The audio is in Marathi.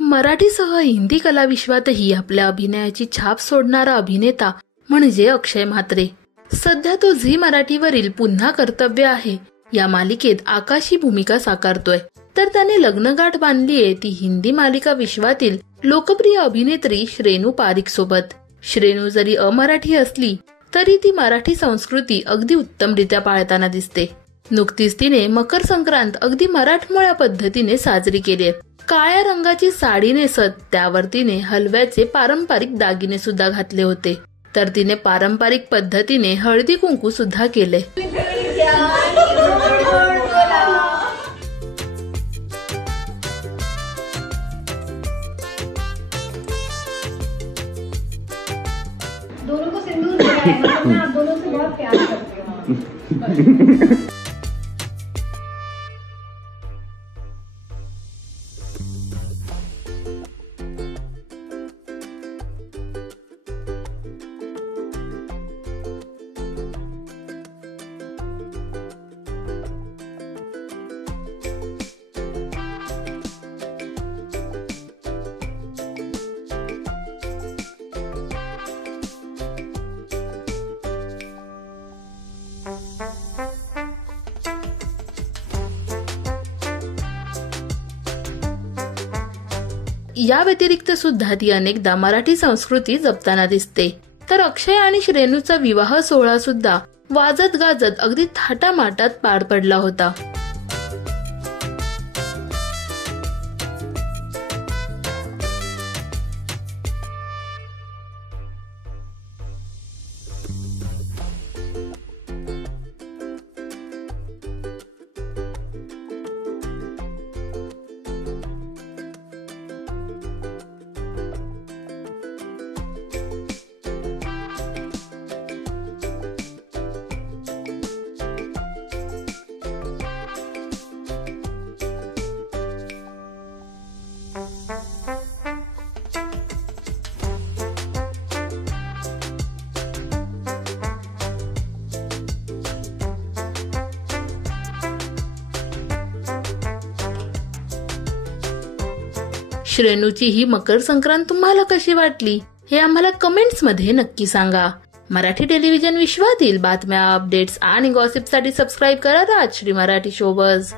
मराठीसह हिंदी कलाविश्वातही आपल्या अभिनयाची छाप सोडणारा अभिनेता म्हणजे अक्षय म्हात्रे। सध्या तो झी मराठीवरील पुन्हा कर्तव्य आहे या मालिकेत आकाशी भूमिका साकारतोय। तर त्याने लग्नगाठ बांधलीये ती हिंदी मालिका विश्वातील लोकप्रिय अभिनेत्री श्रेनू पारिक सोबत। श्रेनू जरी अमराठी असली तरी ती मराठी संस्कृती अगदी उत्तमरित्या पाळताना दिसते। नुकतीच तिने मकर संक्रांत अगदी मराठमोळ्या पद्धतीने साजरी केली। काळ्या रंगाची साडी नेसत त्यावर तिने हलव्याचे पारंपरिक दागिने सुद्धा घातले होते। तर तिने पारंपरिक पद्धतीने हळदी कुंकू सुद्धा केले। दोनों को सिंदूर लगाया है, मैं आप दोनों से बहुत प्यार करती हूँ। या व्यतिरिक्त सुद्धा ती अनेकदा मराठी संस्कृती जपताना दिसते। तर अक्षय आणि श्रेनूचा विवाह सोहळा सुद्धा वाजत गाजत अगदी थाटामाटात पार पडला होता। श्रेनूची ही मकर संक्रांत तुम्हाला कशी वाटली हे आम्हाला कमेंट्स मध्ये नक्की सांगा। मराठी टेलिव्हिजन विश्वातील बातम्या, अपडेट्स आणि गॉसिपसाठी सबस्क्राइब करा राजश्री मराठी शोबज।